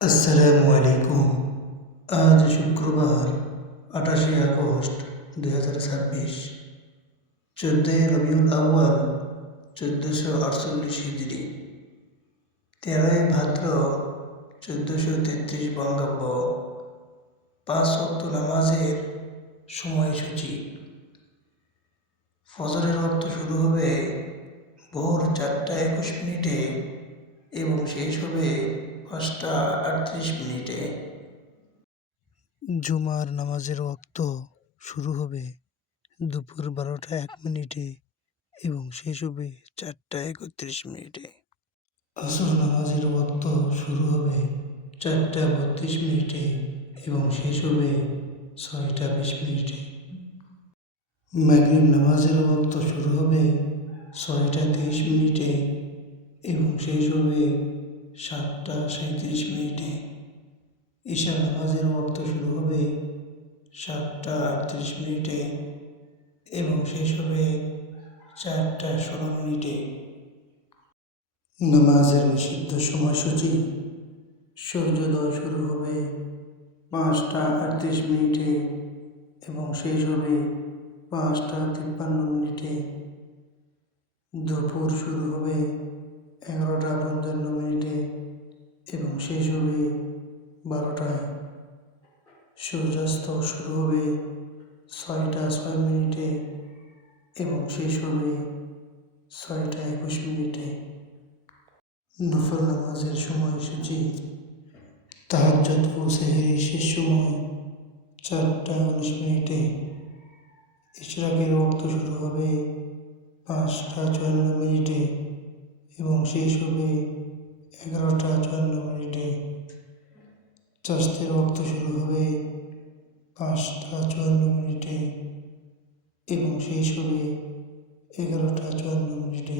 আসসালামু আলাইকুম। আজ শুক্রবার 28 আগস্ট 2026, 14 রবিউল আউয়াল 1448 হিজরি, 13 ভাদ্র 1433 বঙ্গাব্দ। 5 ওয়াক্ত নামাজের সময়সূচি। ফজরের ওয়াক্ত শুরু হবে ভোর 4টা 21 মিনিটে এবং শেষ হবে 5টা 38 মিনিটে। জুমার নামাজের ওয়াক্ত শুরু হবে দুপুর 12টা 1 মিনিটে এবং শেষ হবে 4টা 31 মিনিটে। আসর নামাজের ওয়াক্ত শুরু হবে 4টা 32 মিনিটে এবং শেষ হবে 6টা 20 মিনিটে। মাগরিব নামাজের ওয়াক্ত শুরু হবে 6টা 23 মিনিটে এবং শেষ হবে 7টা 37 মিনিটে। ঈশা নামাজের ওয়াক্ত শুরু হবে 7টা 38 মিনিটে এবং শেষ হবে 4টা 16 মিনিটে। নামাজের নিষিদ্ধ সময়সূচি। সূর্যোদয় শুরু হবে 5টা 38 মিনিটে এবং শেষ হবে 5টা 53 মিনিটে। দুপুর শুরু হবে 11টা 55 মিনিটে এবং শেষ হবে 12টায়। সূর্যাস্ত শুরু হবে 6টা 6 মিনিটে এবং শেষ হবে 6টা 21 মিনিটে। নফল নামাজের সময়সূচি। তাহাজ্জুদ ও সেহরির শেষ সময় 4টা 19 মিনিটে। ইশরাকের ওয়াক্ত শুরু হবে 5টা 54 মিনিটে এবং শেষ হবে 11টা 54 মিনিটে। চাশতের ওয়াক্ত শুরু হবে 5টা 54 মিনিটে এবং শেষ হবে 11টা 54 মিনিটে।